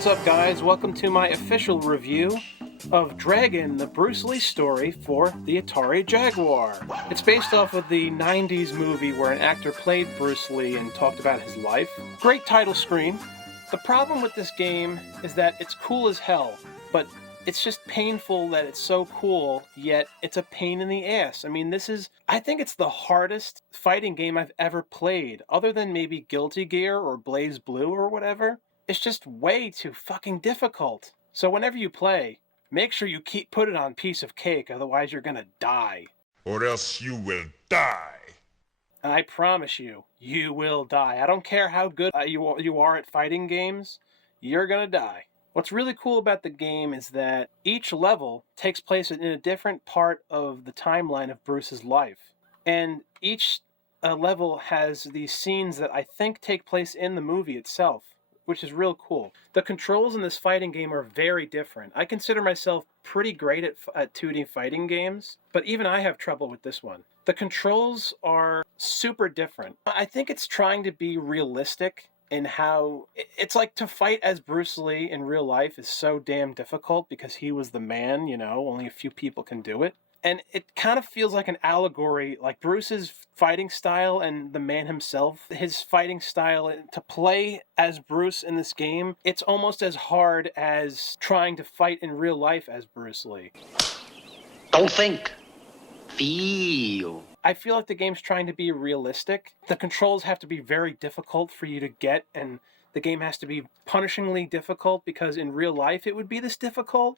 What's up, guys? Welcome to my official review of Dragon, the Bruce Lee story for the Atari Jaguar. It's based off of the 90s movie where an actor played Bruce Lee and talked about his life. Great title screen. The problem with this game is that it's cool as hell, but it's just painful that it's so cool, yet it's a pain in the ass. I mean, I think it's the hardest fighting game I've ever played, other than maybe Guilty Gear or Blaze Blue or whatever. It's just way too fucking difficult. So whenever you play, make sure you put it on piece of cake, otherwise you're gonna die. Or else you will die. I promise you, you will die. I don't care how good you are at fighting games, you're gonna die. What's really cool about the game is that each level takes place in a different part of the timeline of Bruce's life. And each level has these scenes that I think take place in the movie itself, which is real cool. The controls in this fighting game are very different. I consider myself pretty great at 2D fighting games, but even I have trouble with this one. The controls are super different. I think it's trying to be realistic in how it's like to fight as Bruce Lee in real life is so damn difficult because he was the man, only a few people can do it. And it kind of feels like an allegory, like Bruce's fighting style and the man himself, his fighting style. To play as Bruce in this game, it's almost as hard as trying to fight in real life as Bruce Lee. Don't think. Feel. I feel like the game's trying to be realistic. The controls have to be very difficult for you to get, and the game has to be punishingly difficult because in real life it would be this difficult.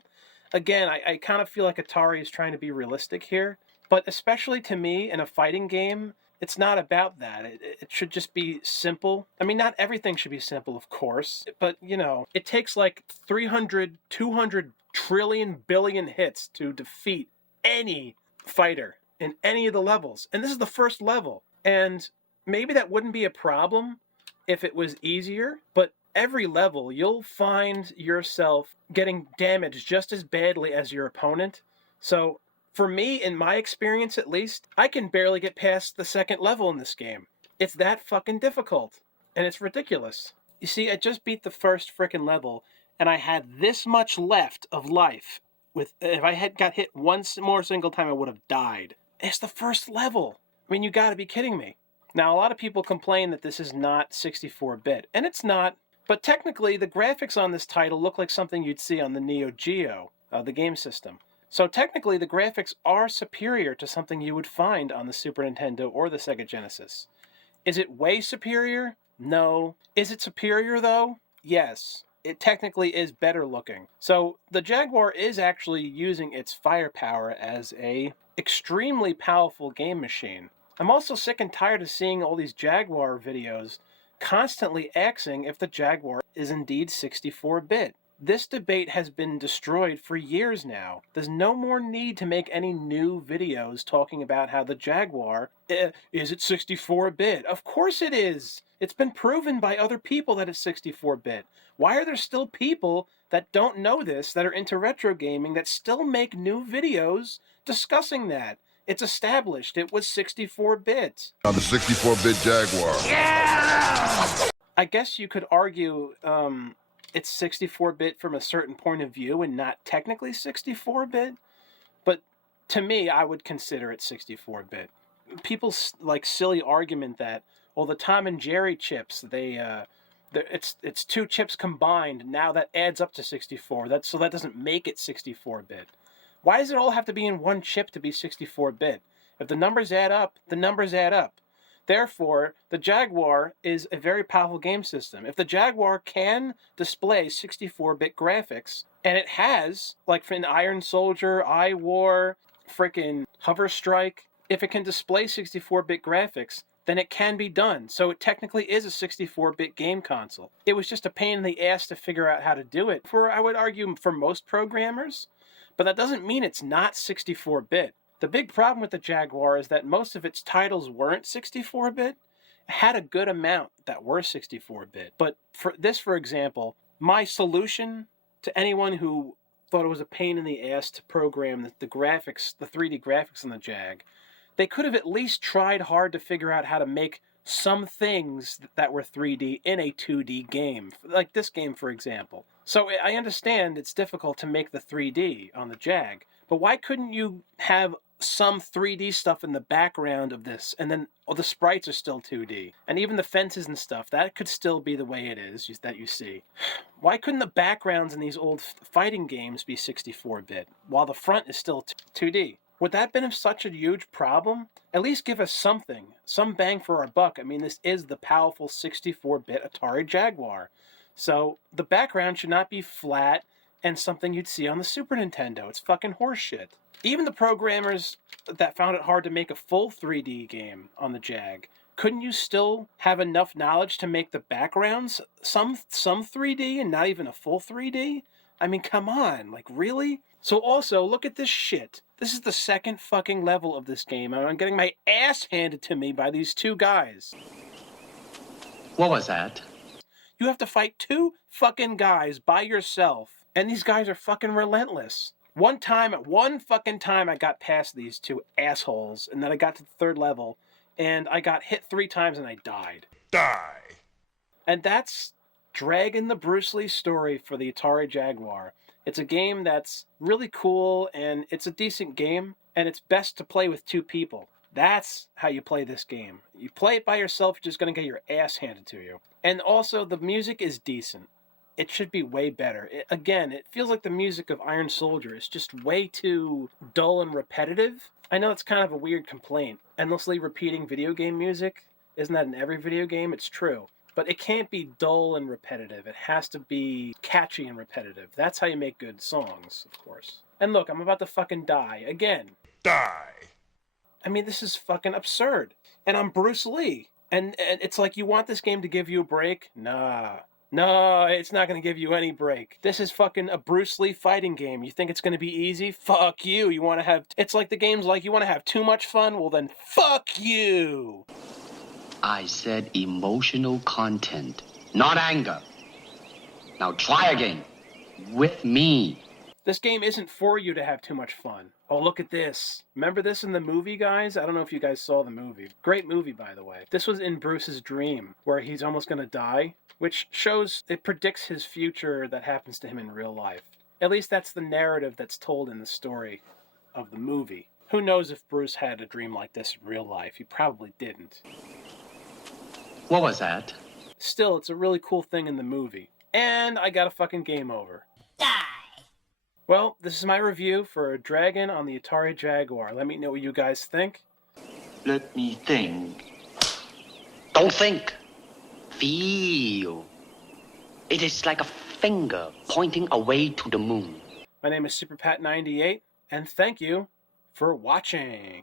Again, I kind of feel like Atari is trying to be realistic here, but especially to me in a fighting game, it's not about that. It should just be simple. I mean, not everything should be simple, of course, but it takes like 300, 200 trillion billion hits to defeat any fighter in any of the levels. And this is the first level. And maybe that wouldn't be a problem if it was easier, but every level, you'll find yourself getting damaged just as badly as your opponent. So, for me, in my experience at least, I can barely get past the second level in this game. It's that fucking difficult. And it's ridiculous. You see, I just beat the first frickin' level, and I had this much left of life. If I had got hit one more single time, I would have died. It's the first level. I mean, you gotta be kidding me. Now, a lot of people complain that this is not 64-bit, and it's not. But technically, the graphics on this title look like something you'd see on the Neo Geo, the game system. So technically, the graphics are superior to something you would find on the Super Nintendo or the Sega Genesis. Is it way superior? No. Is it superior, though? Yes. It technically is better looking. So the Jaguar is actually using its firepower as a extremely powerful game machine. I'm also sick and tired of seeing all these Jaguar videos constantly asking if the Jaguar is indeed 64-bit. This debate has been destroyed for years now. There's no more need to make any new videos talking about how the Jaguar, is it 64-bit? Of course it is! It's been proven by other people that it's 64-bit. Why are there still people that don't know this, that are into retro gaming, that still make new videos discussing that? It's established. It was 64-bit. On the 64-bit Jaguar. Yeah! I guess you could argue it's 64-bit from a certain point of view and not technically 64-bit. But to me, I would consider it 64-bit. People's silly argument that, well, the Tom and Jerry chips, it's two chips combined. Now that adds up to 64. So that doesn't make it 64-bit. Why does it all have to be in one chip to be 64-bit? If the numbers add up, the numbers add up. Therefore, the Jaguar is a very powerful game system. If the Jaguar can display 64-bit graphics, and it has, like in Iron Soldier, iWar, frickin' Hover Strike, if it can display 64-bit graphics, then it can be done. So it technically is a 64-bit game console. It was just a pain in the ass to figure out how to do it. I would argue, for most programmers. But that doesn't mean it's not 64-bit. The big problem with the Jaguar is that most of its titles weren't 64-bit. It had a good amount that were 64-bit. But for example, my solution to anyone who thought it was a pain in the ass to program the graphics, the 3D graphics on the Jag, they could have at least tried hard to figure out how to make some things that were 3D in a 2D game. Like this game, for example. So I understand it's difficult to make the 3D on the Jag, but why couldn't you have some 3D stuff in the background of this, and then the sprites are still 2D, and even the fences and stuff, that could still be the way it is that you see. Why couldn't the backgrounds in these old fighting games be 64-bit, while the front is still 2D? Would that have been such a huge problem? At least give us something, some bang for our buck. I mean, this is the powerful 64-bit Atari Jaguar. So the background should not be flat and something you'd see on the Super Nintendo. It's fucking horseshit. Even the programmers that found it hard to make a full 3D game on the Jag, couldn't you still have enough knowledge to make the backgrounds some 3D and not even a full 3D? I mean, come on, like really? So also, look at this shit. This is the second fucking level of this game, and I'm getting my ass handed to me by these two guys. What was that? You have to fight two fucking guys by yourself, and these guys are fucking relentless. One fucking time, I got past these two assholes, and then I got to the third level, and I got hit 3 times and I died. Die. And that's Dragon the Bruce Lee story for the Atari Jaguar. It's a game that's really cool, and it's a decent game, and it's best to play with 2 people. That's how you play this game. You play it by yourself, you're just going to get your ass handed to you. And also, the music is decent. It should be way better. It feels like the music of Iron Soldier is just way too dull and repetitive. I know that's kind of a weird complaint. Endlessly repeating video game music, isn't that in every video game? It's true. But it can't be dull and repetitive. It has to be catchy and repetitive. That's how you make good songs, of course. And look, I'm about to fucking die again. Die. I mean, this is fucking absurd. And I'm Bruce Lee. And it's like, you want this game to give you a break? Nah. No, it's not going to give you any break. This is fucking a Bruce Lee fighting game. You think it's going to be easy? Fuck you. You want to have... It's like the game's like, you want to have too much fun? Well, then fuck you. I said emotional content, not anger. Now try again. With me. This game isn't for you to have too much fun. Oh, look at this. Remember this in the movie, guys? I don't know if you guys saw the movie. Great movie, by the way. This was in Bruce's dream, where he's almost going to die, which shows it predicts his future that happens to him in real life. At least that's the narrative that's told in the story of the movie. Who knows if Bruce had a dream like this in real life? He probably didn't. What was that? Still, it's a really cool thing in the movie. And I got a fucking game over. Well, this is my review for Dragon on the Atari Jaguar. Let me know what you guys think. Let me think. Don't think. Feel. It is like a finger pointing away to the moon. My name is SuperPat98, and thank you for watching.